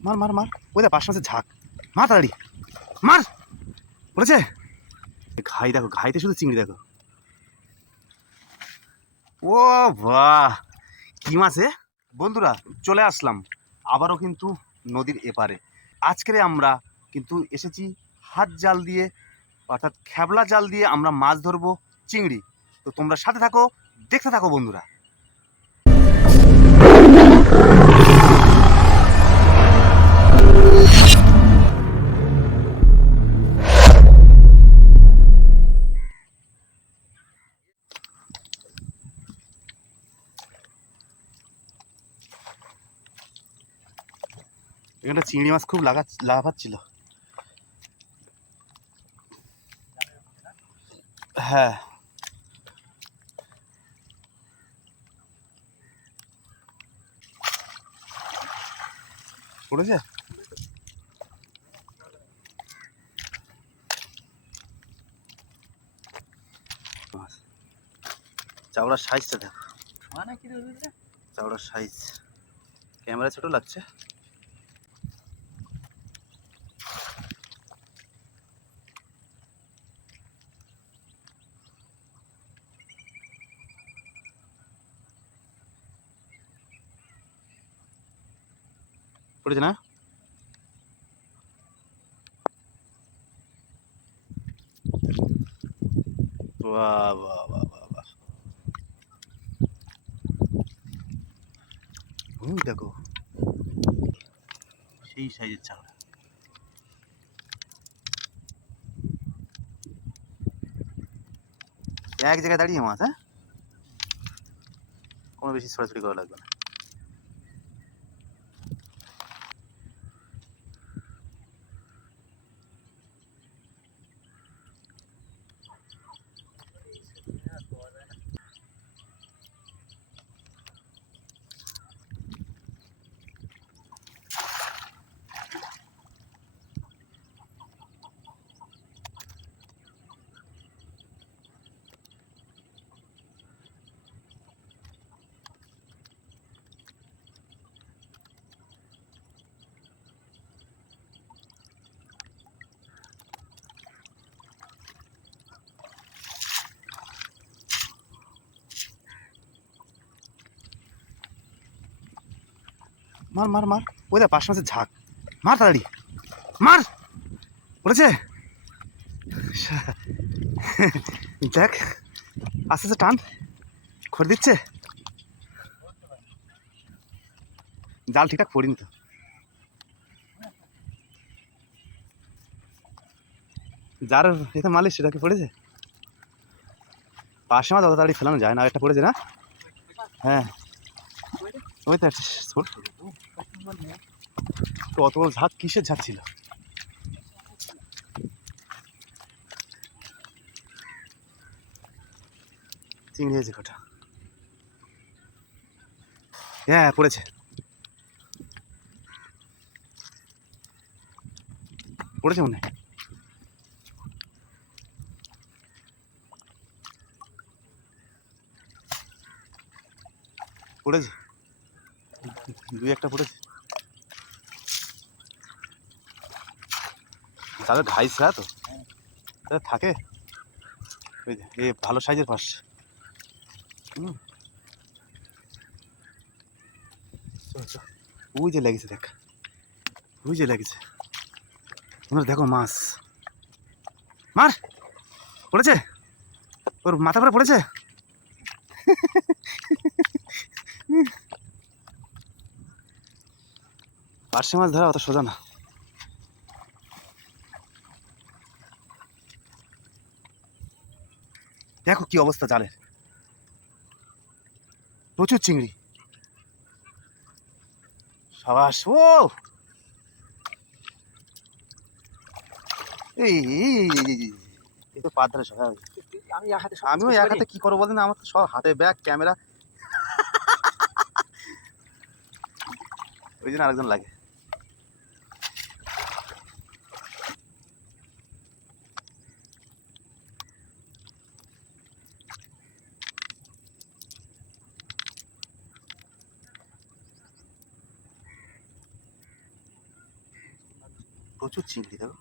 মার মার মার। ওই দেখ মাসের ঝাঁক। মার তাড়াড়ি মার! বলেছে? ঘাই দেখো, ঘাইতে শুধু চিংড়ি দেখো। ও বাহ! কি মাছে বন্ধুরা, চলে আসলাম। আবারও কিন্তু নদীর এপারে। আজকের আমরা কিন্তু এসেছি হাত জাল দিয়ে, অর্থাৎ খেবলা জাল দিয়ে আমরা মাছ ধরবো চিংড়ি। তো তোমরা সাথে থাকো, দেখতে থাকো বন্ধুরা। এখানটা চিংড়ি মাছ খুব লাগা লাফাচ্ছিল। হ্যাঁ। পড়েছে। চাওড়ার সাইজটা দেখো। চাওড়ার সাইজ ক্যামেরা ছোট লাগছে। পড়েছে না? দেখো। সেই সাইজের চাউড়া এক জায়গায় দাঁড়িয়ে মাছ হ্যাঁ? কোনো বেশি ছড়াছড়ি করা লাগবে না। মার মার মার। ওই দেখ পাঁচ মাসের ঝাঁক। মার তাড়াড়ি মার! বলেছে দেখ, আস্তে আস্তে টান। খড় দিচ্ছে? জাল ঠিকঠাক পড়িনি তো। যার এতে মালিশ সেটাকে পড়েছে? পাশে মাছ অত তাড়াতাড়ি ফেলানো যায় না একটা পড়েছে না? হ্যাঁ। ওই তো একটা অত বড় ঝাঁক কিসের ঝাঁক ছিল? চিংড়ি কটা। হ্যাঁ পড়েছে। পড়েছে মনে। পড়েছে? দুই একটা পড়েছে। তাদের ঘাইছে হ্যাঁ তো? তাদের থাকে। ওই এ ভালো সাইজের পাশ। ওই যে লেগেছে, দেখ। ওই যে লেগেছে। তোমরা দেখো মাছ। মার! পড়েছে? ওর মাথা পরে পড়েছে? পার্শে মাছ ধরা অত সোজা না। দেখো কি অবস্থা জালের। প্রচুর চিংড়ি। সাবাস ও! এই তো পা ধরে সবাই আমি এক হাতে আমিও এক হাতে কি করব বলতে না? আমার তো সব হাতে ব্যাগ ক্যামেরা। ওই জন্য আরেকজন লাগে। প্রচুর চিংড়ি দেখো।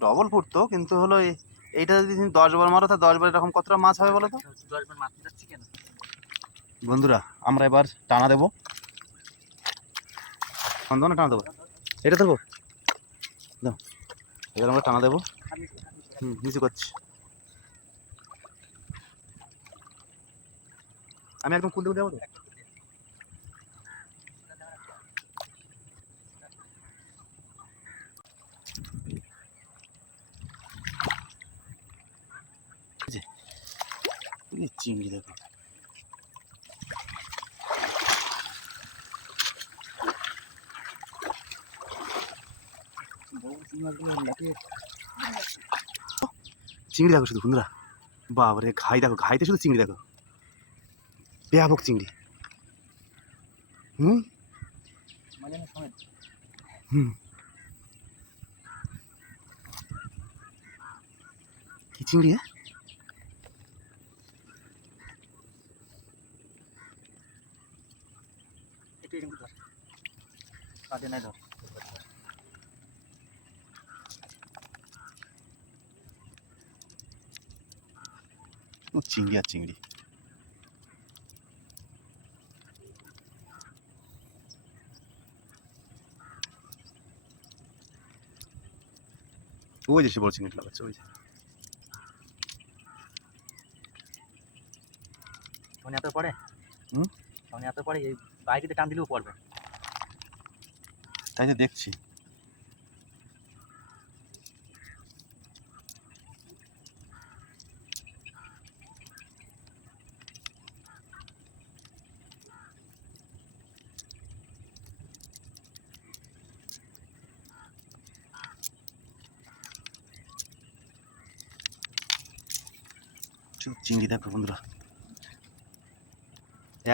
ডবল ফুটতো কিন্তু হলো এই- এইটা যদি তুমি দশ বার মারো তা দশ বার এরকম কতটা মাছ হবে বলো তো? দশ বার মারতে যাচ্ছি কেন? বন্ধুরা আমরা এবার টানা দেবো। না টানা দেবো। এটা দেবো? এবার আমরা টানা দেবো। হুম নিচু করছি। আমি একদম খুলতে দেবো তো? চিংড়ি দেখো। চিংড়ি দেখো শুধু, বন্ধুরা। বাবারে ঘাই দেখো, ঘাইতে শুধু চিংড়ি দেখো। ব্যাপক চিংড়ি। হুম? কি চিংড়ি হ্যাঁ? কাঁদে নাই ধর। চিংড়ি আর চিংড়ি। ওই যে সে বড় চিংড়ি লাগাচ্ছে ওই যে। ফোনে এত পরে? হুম? ফোনে এত পরে এই বাইরে টান দিলেও পড়বে। তাই দেখছি। চিংড়ি দেখো বন্ধুরা।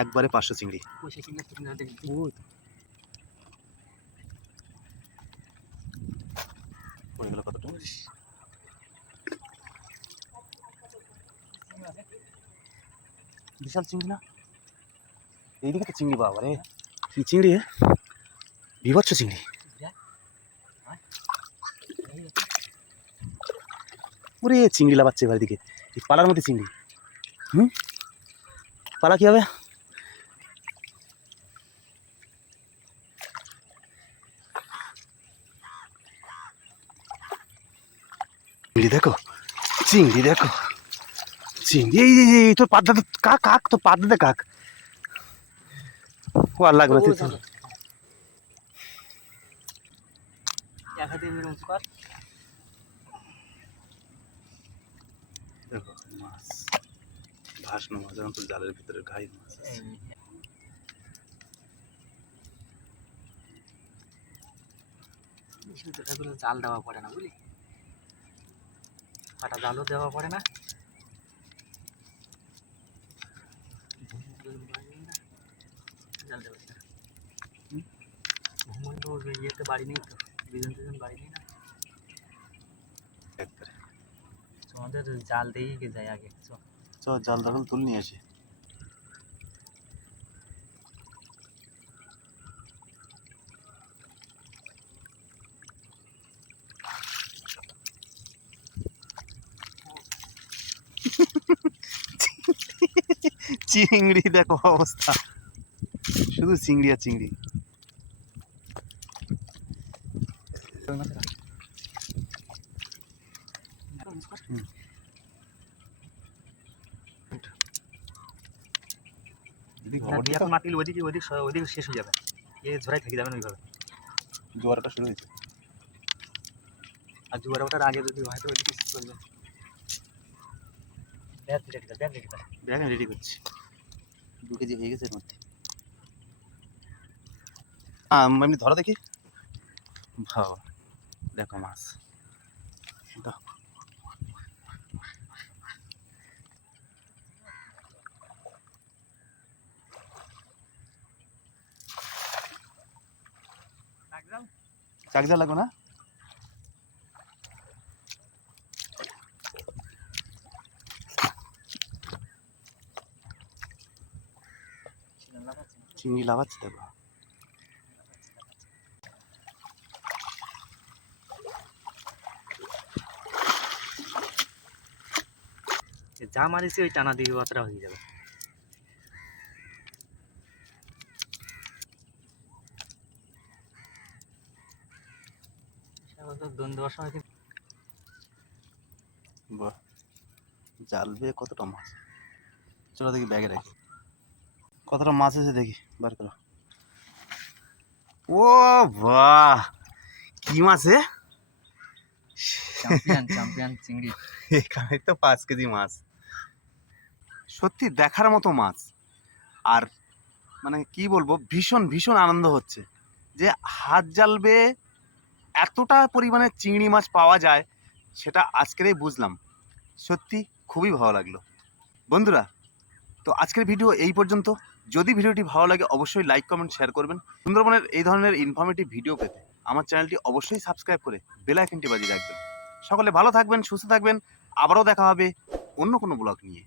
একবারে পাঁচশো চিংড়ি। পড়ে গেল কতটা? বিশাল চিংড়ি না? এইদিকে তো চিংড়ি বাবা রে। কি চিংড়ি? বিভৎস চিংড়ি। ওরে চিংড়ি লাগাচ্ছে এবার দিকে। এই পালার মধ্যে চিংড়ি। হুম? পালা কি হবে? চিংড়ি দেখো চিংড়ি দেখো। চিংড়ি এই তোর পাদ্দাতে কাক কাক তো পাদ্দাতে কাক। ও আর লাগবে না, তুই তুই- এক হাতে এরকম কর দেখো মাছ ভাসনো মাছ এখন তো জালের ভিতরে ঘাই মাছ আছে। জাল দেওয়া পড়ে না বুঝলি? কাটা জালও দেওয়া পড়ে না। ইয়েতে বাড়ি নেই তো দুজন দুজন বাড়ি নেই না। একবারে। তো আমাদের জাল দিয়েই যায় আগে চ। চ জাল দাখল তুল নিয়ে আসি। চিংড়ি দেখো অবস্থা। শুধু চিংড়ি আর চিংড়ি। যদি না, খবর দিয়ে এখন মাতিলে ওদিকে ওদিক স- শেষ হয়ে যাবে। এ ঝরাই থেকে যাবে ওইভাবে। জোয়ারটা শুরু হয়েছে। আর জোয়ার ওঠার আগে যদি হয়তো ওইদিকে শেষ bag ready bag ready bag ready করছি। দু কেজি হয়ে গেছে এর মধ্যে। এমনি ধরো দেখি। দেখো মাছ। দাও। চাকজা লাগো না? চিংড়ি লাগাচ্ছি দেখো। যা মারিছি ওই টানা দিয়ে অতটা হয়ে যাবে। দন দেওয়ার সময় কিন্তু বাহ জাল কতটা মাছ? চলো দেখি ব্যাগে রাখি। কতটা মাছ আছে দেখি বার করো। ও বাহ কি মাছ এ? চ্যাম্পিয়ন চ্যাম্পিয়ন চিংড়ি। এখানে তো পাঁচ কেজি মাছ। সত্যি দেখার মতো মাছ। আর মানে কি বলব ভীষণ ভীষণ আনন্দ হচ্ছে। যে হাত জাল বেয়ে এতটা পরিমাণে চিংড়ি মাছ পাওয়া যায় সেটা আজকেরই বুঝলাম। সত্যি খুবই ভালো লাগল। বন্ধুরা, তো আজকের ভিডিও এই পর্যন্ত। যদি ভিডিওটি ভালো লাগে, অবশ্যই লাইক, কমেন্ট, শেয়ার করবেন। সুন্দরবনের এই ধরনের ইনফরমেটিভ ভিডিও পেতে আমার চ্যানেলটি অবশ্যই সাবস্ক্রাইব করে বেল আইকনটি বাজিয়ে রাখবেন। সকলে ভালো থাকবেন, সুস্থ থাকবেন। আবারও দেখা হবে অন্য কোনো ব্লগ নিয়ে।